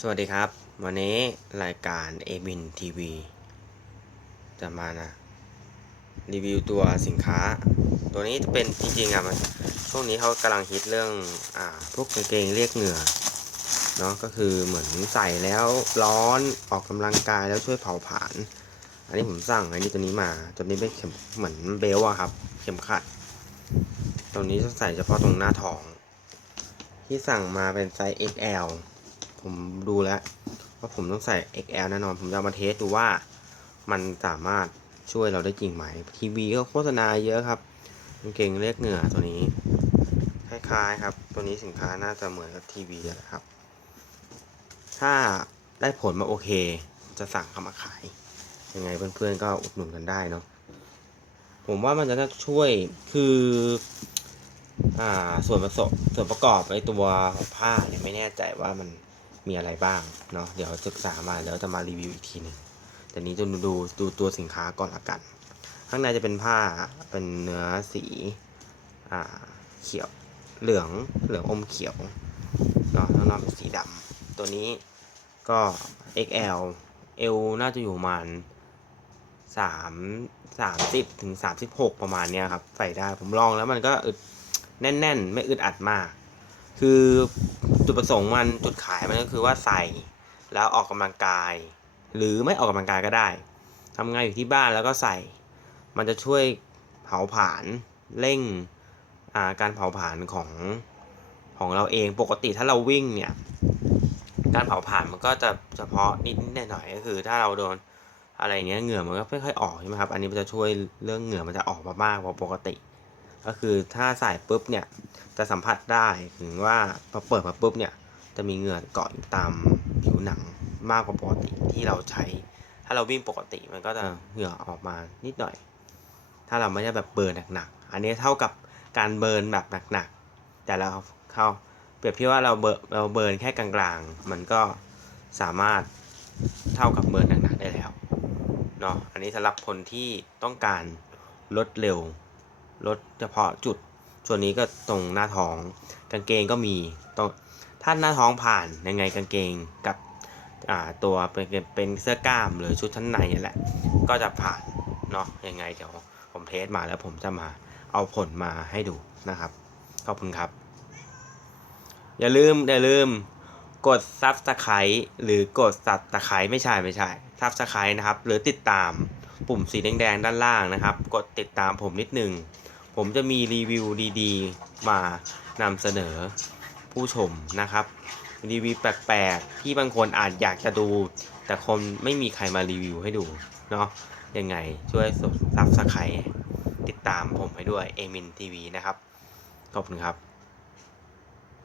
สวัสดีครับ วันนี้รายการเอมินทีวีจะมานะ รีวิวตัวสินค้า ตัวนี้จะเป็นจริงๆอะมันช่วงนี้เขากำลังฮิตเรื่องอ่าพวกกางเกงเรียกเหงื่อเนาะก็คือเหมือนใส่แล้วร้อนออกกำลังกายแล้วช่วยเผาผลาญอันนี้ผมสั่งอันนี้ตัวนี้มาตัวนี้เป็นเข็มเหมือนเบลต์อะครับ เข็มขัดตัวนี้จะใส่เฉพาะตรงหน้าท้อง ที่สั่งมาเป็นไซส์ XL ผมดูแล้วว่าผมต้องใส่ XL แน่นอน ผมจะมาเทสดูว่ามันสามารถช่วยเราได้จริงไหม ทีวีก็โฆษณาเยอะครับกางเกงเรียกเหงื่อตัวนี้ คล้ายๆครับ ตัวนี้สินค้าน่าจะเหมือนกับทีวีนะครับ ถ้าได้ผลมาโอเค จะสั่งเข้ามาขาย ยังไงเพื่อนๆก็อุดหนุนกันได้เนาะ ผมว่ามันจะช่วยคืออ่าส่วนผสมส่วนประกอบในตัวผ้าเนี่ยไม่แน่ใจว่ามัน มีอะไรบ้างเนาะเดี๋ยวศึกษามาแล้วจะมารีวิวอีกทีหนึงแต่นี้จะดูดูตัวสินค้าก่อนละกัน ข้างในจะเป็นผ้าเป็นเนื้อสีอ่าเขียวเหลืองเหลืองอมเขียวเนาะข้างนอกเป็นสีดำตัวนี้ก็ XL เอวน่าจะอยู่ประมาณสามสามสิบถึงสามสิบหกประมาณเนี้ยครับใส่ได้ผมลองแล้วมันก็อึดแน่น ๆ ไม่อึดอัดมาก คือ จุดประสงค์มันจุดขายมันก็คือว่าใส่แล้วออกกำลังกาย หรือไม่ออกกำลังกายก็ได้ทำงานอยู่ที่บ้านแล้วก็ใส่ มันจะช่วยเผาผลาญเร่งาการเผาผลาญของของเราเองปกติถ้าเราวิ่งเนี่ย การเผาผลาญมันก็จะเฉพาะนิดหน่อยก็คือ ถ้าเราโดนอะไรเงี้ยเหงื่อมันก็ไม่ค่อยออกใช่ไหมครับ อันนี้มันจะช่วยเรื่องเหงื่อมันจะออกมามากกว่าปกติ ก็คือถ้าใส่ปุ๊บเนี่ยจะสัมผัสได้ถึงว่าพอเปิดมาปุ๊บเนี่ยจะมีเหงื่อเกาะอยู่ตามผิวหนังมากกว่าปกติที่เราใช้ ถ้าเราวิ่งปกติมันก็จะเหงื่อออกมานิดหน่อย ถ้าเราไม่ได้แบบเบิร์นหนักๆอันนี้เท่ากับการเบิร์นแบบหนักๆแต่เราเข้าเปรียบเทียบว่าเราเบิร์นเราเบิร์นแค่กลางๆ มันก็สามารถเท่ากับเบิร์นหนักๆได้แล้วเนาะอันนี้สำหรับคนที่ต้องการลดเร็ว ลดเฉพาะจุด ส่วนนี้ก็ตรงหน้าท้อง กางเกงก็มีตรงถ้าหน้าท้องผ่านยังไงกางเกงกับตัวเป็นเป็นเสื้อกล้ามหรือชุดชั้นในนี่แหละ ก็จะผ่านเนาะยังไงเดี๋ยวผมเทสมาแล้วผมจะมาเอาผลมาให้ดูนะครับ ขอบคุณครับ อย่าลืมอย่าลืมกดซับสไครต์หรือกดสับตะไคร้ไม่ใช่ไม่ใช่ซับสไครต์นะครับ หรือติดตามปุ่มสีแดงๆด้านล่างนะครับ กดติดตามผมนิดนึง ผมจะมีรีวิวดีๆ มานำเสนอผู้ชมนะครับ รีวิวแปลกๆ ที่บางคนอาจอยากจะดู แต่คนไม่มีใครมารีวิวให้ดูเนาะยังไงช่วยซับสไครต์ติดตามผมให้ด้วยเอมินทีวีนะครับ ขอบคุณครับ